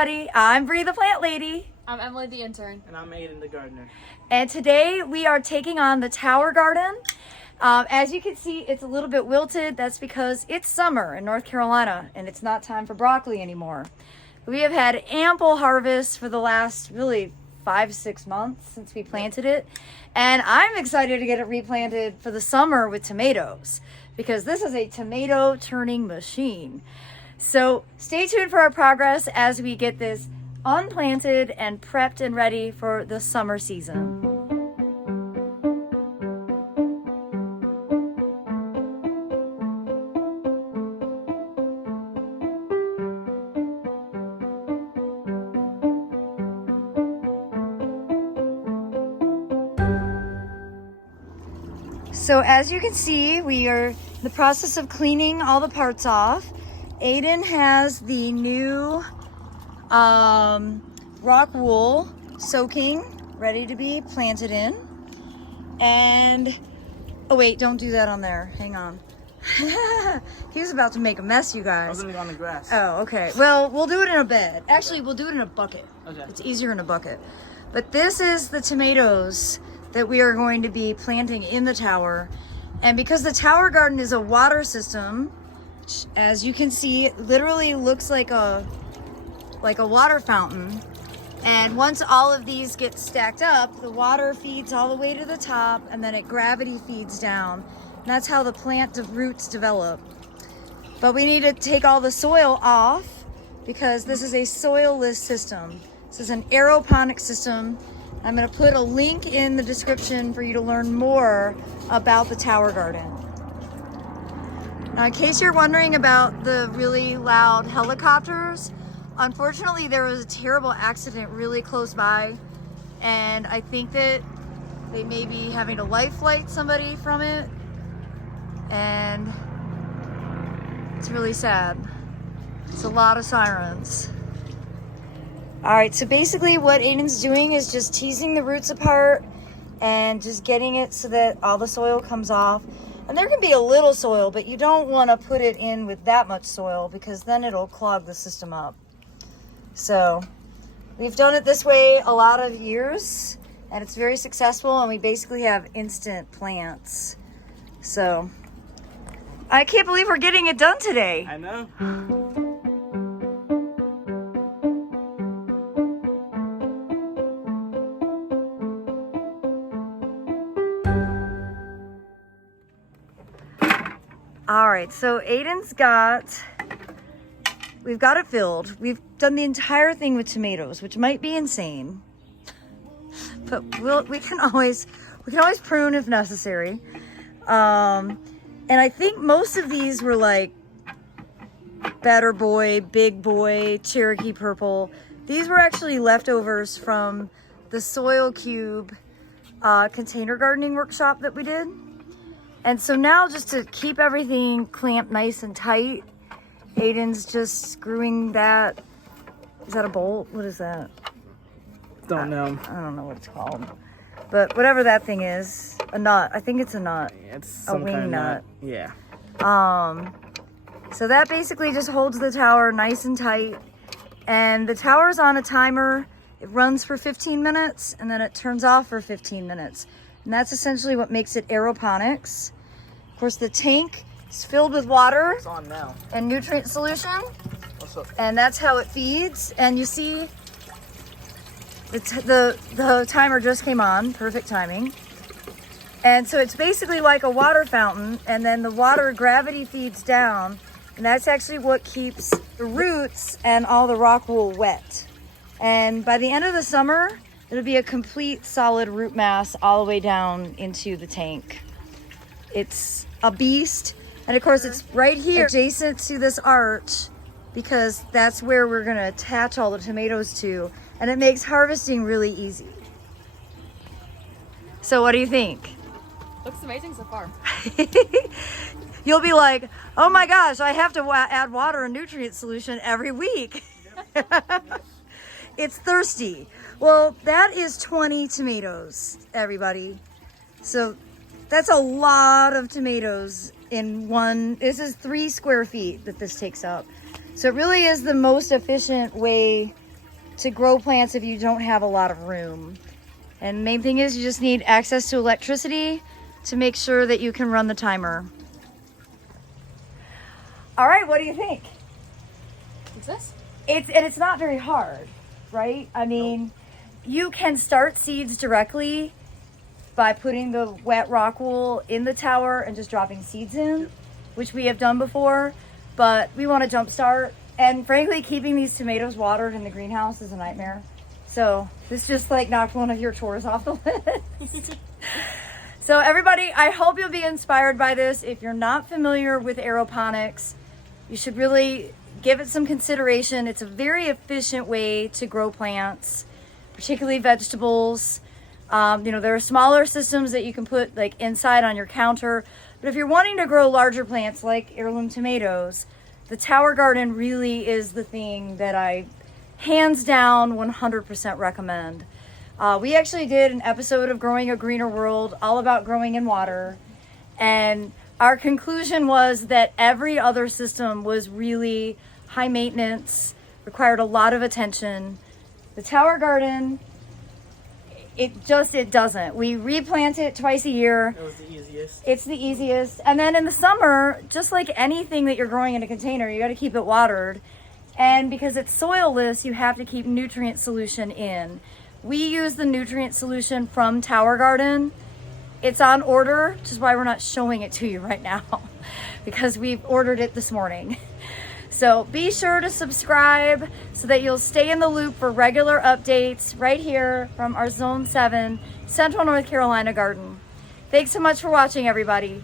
everybody. I'm Bree the plant lady. I'm Emily the intern. And I'm Aiden the gardener. And today we are taking on the tower garden. As you can see, it's a little bit wilted. That's because it's summer in North Carolina and it's not time for broccoli anymore. We have had ample harvest for the last really 5-6 months since we planted it. And I'm excited to get it replanted for the summer with tomatoes because this is a tomato turning machine. So stay tuned for our progress as we get this unplanted and prepped and ready for the summer season. So as you can see, we are in the process of cleaning all the parts off. Aiden has the new rock wool soaking, ready to be planted in. And, oh wait, don't do that on there. Hang on. He was about to make a mess, you guys. I was doing it on the grass. Oh, okay. Well, we'll do it in a bed. Actually, we'll do it in a bucket. Okay. It's easier in a bucket. But this is the tomatoes that we are going to be planting in the tower. And because the tower garden is a water system, which, as you can see, it literally looks like a water fountain. And once all of these get stacked up, the water feeds all the way to the top and then it gravity feeds down. And that's how the plant roots develop. But we need to take all the soil off because this is a soilless system. This is an aeroponic system. I'm going to put a link in the description for you to learn more about the tower garden. Now, in case you're wondering about the really loud helicopters, unfortunately there was a terrible accident really close by, and I think that they may be having to life flight somebody from it, and it's really sad. It's a lot of sirens. All right, so basically what Aiden's doing is just teasing the roots apart and just getting it so that all the soil comes off. And there can be a little soil, but you don't want to put it in with that much soil because then it'll clog the system up. So we've done it this way a lot of years and it's very successful, and we basically have instant plants. So I can't believe we're getting it done today. I know. All right, so we've got it filled. We've done the entire thing with tomatoes, which might be insane, but we can always prune if necessary. And I think most of these were like Better Boy, Big Boy, Cherokee Purple. These were actually leftovers from the Soil Cube container gardening workshop that we did. And so now, just to keep everything clamped nice and tight, Aiden's just screwing that. Is that a bolt? What is that? Don't know. I don't know what it's called. But whatever that thing is, a nut. I think it's a nut. It's some a wing kind of nut. Yeah. So that basically just holds the tower nice and tight. And the tower's on a timer. It runs for 15 minutes and then it turns off for 15 minutes. And that's essentially what makes it aeroponics. Of course, the tank is filled with water It's on now. and nutrient solution. What's up? And that's how it feeds. And you see the timer just came on, perfect timing. And so it's basically like a water fountain, and then the water gravity feeds down, and that's actually what keeps the roots and all the rock wool wet. And by the end of the summer, it'll be a complete solid root mass all the way down into the tank. It's a beast. And of course it's right here adjacent to this arch because that's where we're gonna attach all the tomatoes to. And it makes harvesting really easy. So what do you think? Looks amazing so far. You'll be like, oh my gosh, I have to add water and nutrient solution every week. It's thirsty. Well, that is 20 tomatoes, everybody. So that's a lot of tomatoes in one. This is 3 square feet that this takes up. So it really is the most efficient way to grow plants if you don't have a lot of room. And main thing is you just need access to electricity to make sure that you can run the timer. All right, what do you think? What's this? It's not very hard, right? I mean, you can start seeds directly by putting the wet rock wool in the tower and just dropping seeds in, which we have done before, but we want to jumpstart. And frankly, keeping these tomatoes watered in the greenhouse is a nightmare. So this just like knocked one of your chores off the list. So everybody, I hope you'll be inspired by this. If you're not familiar with aeroponics, you should really give it some consideration. It's a very efficient way to grow plants, particularly vegetables. There are smaller systems that you can put like inside on your counter. But if you're wanting to grow larger plants like heirloom tomatoes, the tower garden really is the thing that I hands down 100% recommend. We actually did an episode of Growing a Greener World all about growing in water. And our conclusion was that every other system was really high maintenance, required a lot of attention. The tower garden, it doesn't. We replant it twice a year. It was the easiest. It's the easiest. And then in the summer, just like anything that you're growing in a container, you got to keep it watered. And because it's soilless, you have to keep nutrient solution in. We use the nutrient solution from Tower Garden. It's on order, which is why we're not showing it to you right now, because we've ordered it this morning. So be sure to subscribe so that you'll stay in the loop for regular updates right here from our Zone 7 Central North Carolina garden. Thanks so much for watching, everybody.